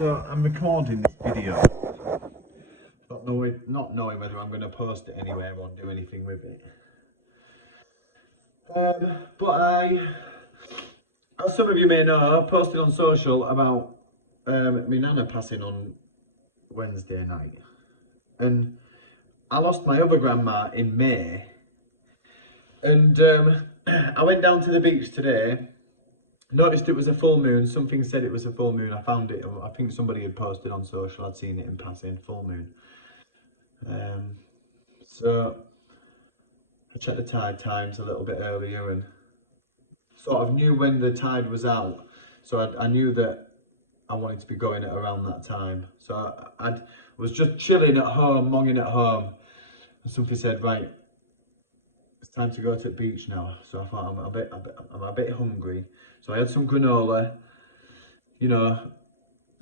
So I'm recording this video, not knowing whether I'm going to post it anywhere or do anything with it. But as some of you may know, I posted on social about my nana passing on Wednesday night, and I lost my other grandma in May, and I went down to the beach today. Noticed it was a full moon. Something said it was a full moon. I found it. I think somebody had posted on social. I'd seen it in passing, full moon. So I checked the tide times a little bit earlier and sort of knew when the tide was out. So I knew that I wanted to be going at around that time. So I was just chilling at home, longing at home, and something said, right, it's time to go to the beach now. So I thought I'm a bit hungry. So I had some granola, you know,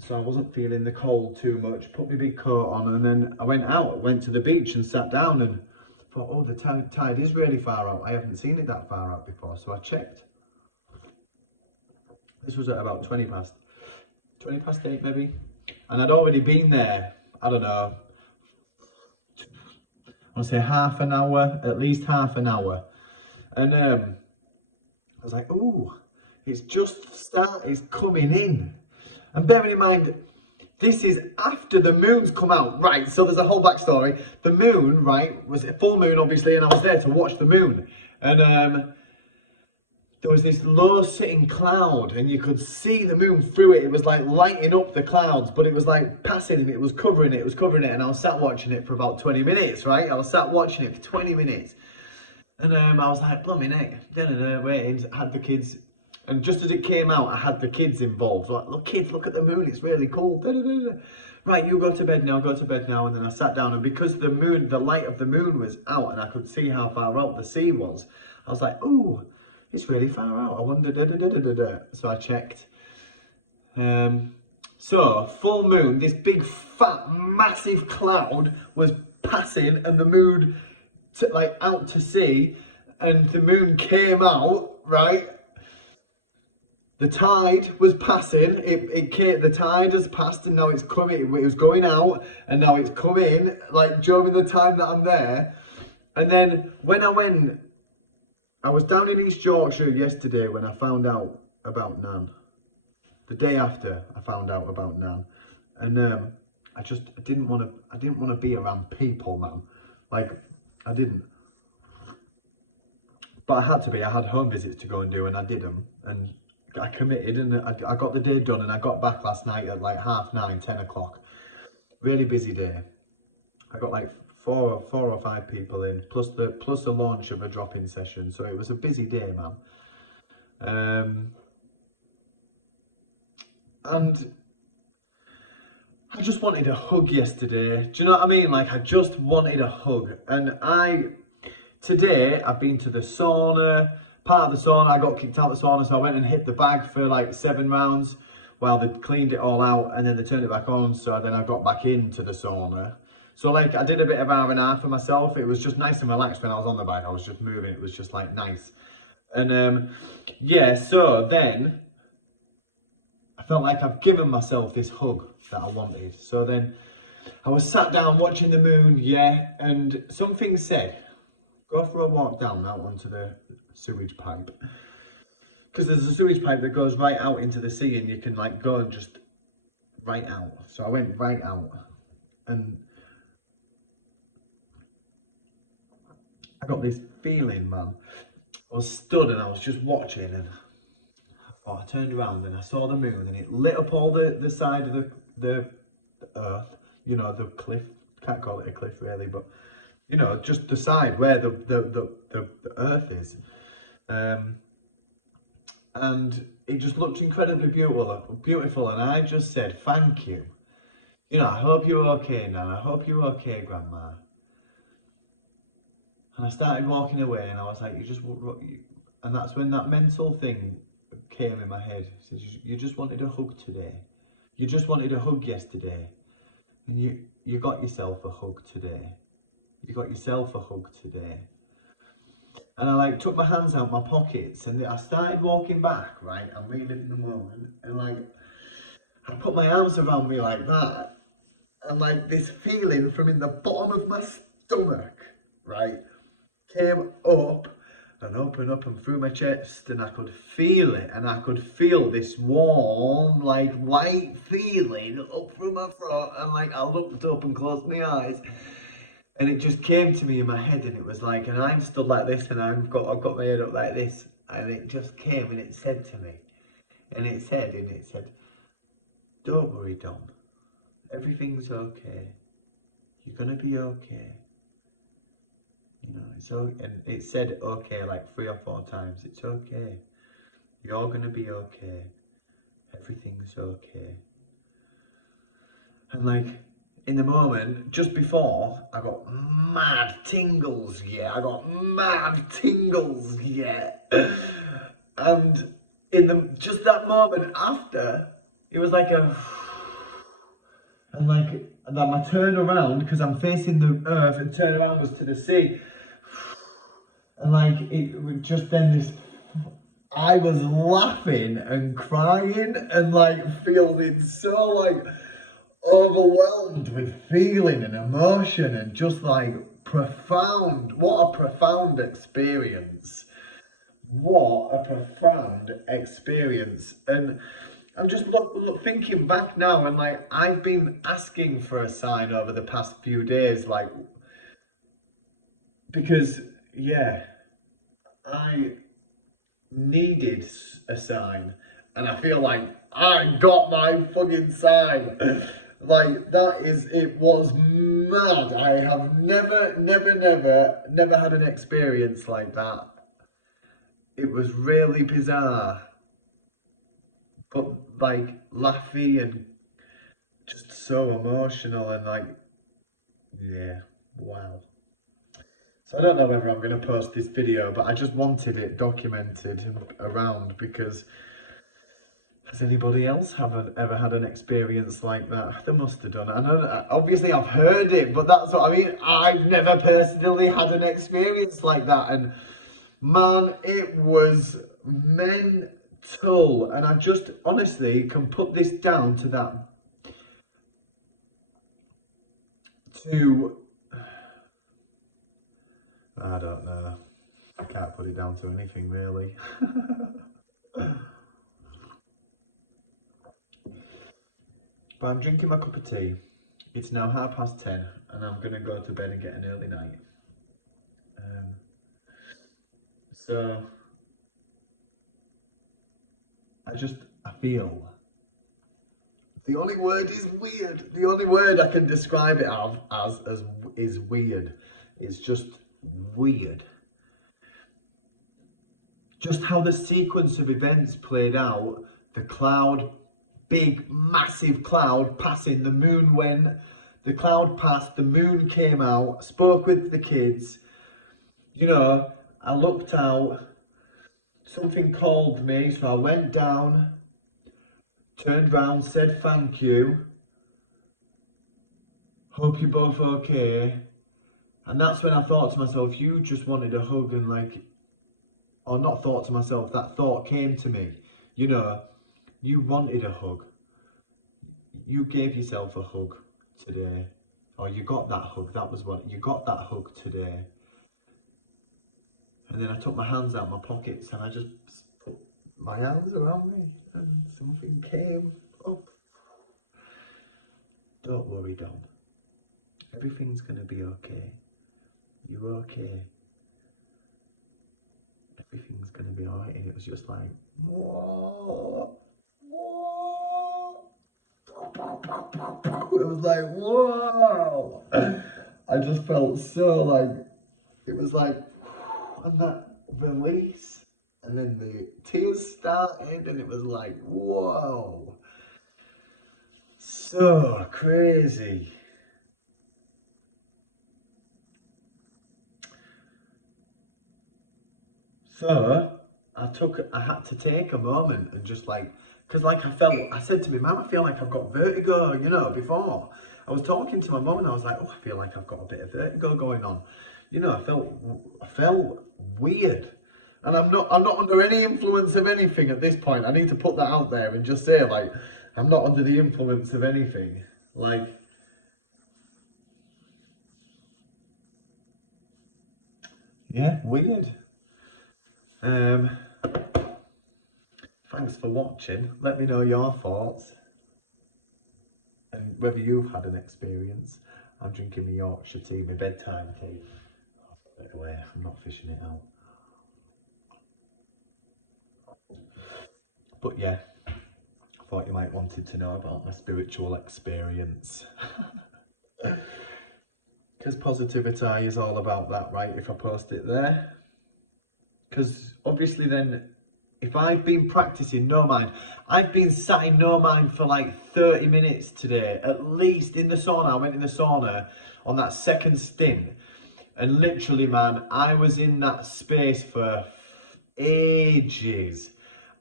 so I wasn't feeling the cold too much. Put my big coat on, and then I went to the beach and sat down and thought, oh, the tide is really far out. I haven't seen it that far out before. So I checked. This was at about 20 past 8 maybe. And I'd already been there, I don't know, I want to say half an hour, at least half an hour. And I was like, ooh, it's coming in. And bearing in mind, this is after the moon's come out, right? So there's a whole backstory. The moon, right, was a full moon, obviously, and I was there to watch the moon. And there was this low sitting cloud, and you could see the moon through it. It was like lighting up the clouds, but it was like passing, and it was covering it, and I was sat watching it for about 20 minutes, right? I was sat watching it for 20 minutes. And I was like, blooming heck, waiting, had the kids. And just as it came out, I had the kids involved. Like, look, kids, look at the moon, it's really cool. Right, you go to bed now, And then I sat down, and because the light of the moon was out, and I could see how far out the sea was, I was like, ooh, it's really far out. I wonder, So I checked. So, full moon, this big, fat, massive cloud was passing, and the moon, out to sea, and the moon came out, right? The tide was passing. The tide has passed, and now it's coming. It was going out, and now it's coming. Like during the time that I'm there, and then when I was down in East Yorkshire yesterday when I found out about Nan. The day after I found out about Nan, and I didn't want to be around people, man. Like I didn't. But I had to be. I had home visits to go and do, and I did them, and I committed, and I got the day done, and I got back last night at like 9:30, 10 o'clock. Really busy day. I got like four or five people in, plus the launch of a drop-in session. So it was a busy day, man. And I just wanted a hug yesterday. Do you know what I mean? Like I just wanted a hug, and today I've been to the sauna. Part of the sauna, I got kicked out of the sauna, so I went and hit the bag for like 7 rounds while they cleaned it all out, and then they turned it back on. So then I got back into the sauna. So like I did a bit of R&R for myself. It was just nice and relaxed when I was on the bike. I was just moving. It was just like nice. And yeah, so then I felt like I've given myself this hug that I wanted. So then I was sat down watching the moon, yeah, and something said, go for a walk down out onto the sewage pipe, because there's a sewage pipe that goes right out into the sea, and you can like go and just right out. So I went right out, and I got this feeling, man. I was stood and I was just watching, and I turned around and I saw the moon, and it lit up all the side of the earth, you know, the cliff. Can't call it a cliff really, but you know, just the side where the earth is. And it just looked incredibly beautiful, and I just said, thank you. You know, I hope you're okay, Nan. I hope you're okay, Grandma. And I started walking away, and I was like, and that's when that mental thing came in my head. It says, you just wanted a hug today. You just wanted a hug yesterday. And you got yourself a hug today. You got yourself a hug today. And I like took my hands out my pockets, and I started walking back, right? I'm reliving the moment, and like I put my arms around me like that, and like this feeling from in the bottom of my stomach, right, came up and up and through my chest, and I could feel it, and I could feel this warm, like light feeling up through my throat, and like I looked up and closed my eyes, and it just came to me in my head, and it was like, and I'm stood like this, and I've got my head up like this, and it just came, and it said to me, and it said, don't worry, Dom, everything's okay, you're gonna be okay. You know, it's okay, and it said okay like 3 or 4 times. It's okay. You're gonna be okay. Everything's okay. And like in the moment, just before, I got mad tingles, yeah. I got mad tingles, yeah. And in the just that moment after, it was like a and like that my turn around, because I'm facing the earth, and turn around was to the sea. And like it was just then this, I was laughing and crying and like feeling so like overwhelmed with feeling and emotion, and just like profound, what a profound experience. What a profound experience. And I'm just thinking back now, and like I've been asking for a sign over the past few days, like, because yeah, I needed a sign, and I feel like I got my fucking sign. Like that is, it was mad. I have never had an experience like that. It was really bizarre, but like laughy and just so emotional, and like, yeah, wow. So I don't know whether I'm going to post this video, but I just wanted it documented around, because has anybody else ever had an experience like that? They must have done. I know, obviously I've heard it, but that's what I mean. I've never personally had an experience like that, and man, it was mental. And I just honestly can put this down to that, to, I don't know. I can't put it down to anything really. But I'm drinking my cup of tea. It's now 10:30, and I'm gonna go to bed and get an early night. So I feel, the only word is weird. The only word I can describe it as is weird. It's just weird. Just how the sequence of events played out, the cloud, big, massive cloud passing, the moon went, the cloud passed, the moon came out, spoke with the kids, you know, I looked out, something called me, so I went down, turned round, said thank you, hope you're both okay. And that's when I thought to myself, you just wanted a hug, and like, or not thought to myself, that thought came to me, you know, you wanted a hug. You gave yourself a hug today, or you got that hug, that was what, you got that hug today. And then I took my hands out of my pockets, and I just put my arms around me, and something came up. Don't worry, Dom. Everything's gonna be okay. You're okay. Everything's gonna be alright. And it was just like, whoa, whoa. It was like, whoa. I just felt so like, it was like, and that release, and then the tears started, and it was like, whoa, so crazy. So I had to take a moment and just like, because like I said to my mum, I feel like I've got vertigo, you know, before. I was talking to my mum, and I was like, oh, I feel like I've got a bit of vertigo going on. You know, I felt weird. And I'm not under any influence of anything at this point. I need to put that out there and just say, like, I'm not under the influence of anything. Like, yeah, weird. Thanks for watching. Let me know your thoughts and whether you've had an experience. I'm drinking my Yorkshire tea, my bedtime tea. By the way, I'm not fishing it out. But yeah, I thought you might wanted to know about my spiritual experience. Because positivity is all about that, right? If I post it there. Because obviously then, if I've been practicing no mind, I've been sat in no mind for like 30 minutes today, at least in the sauna. I went in the sauna on that second stint. And literally, man, I was in that space for ages.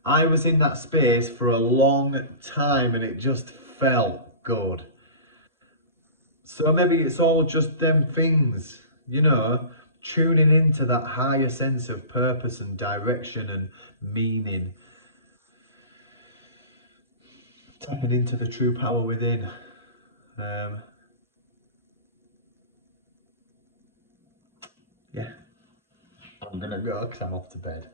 I was in that space for a long time and it just felt good. So maybe it's all just them things, you know, tuning into that higher sense of purpose and direction and meaning. Tapping into the true power within. Yeah. I'm gonna go because I'm off to bed.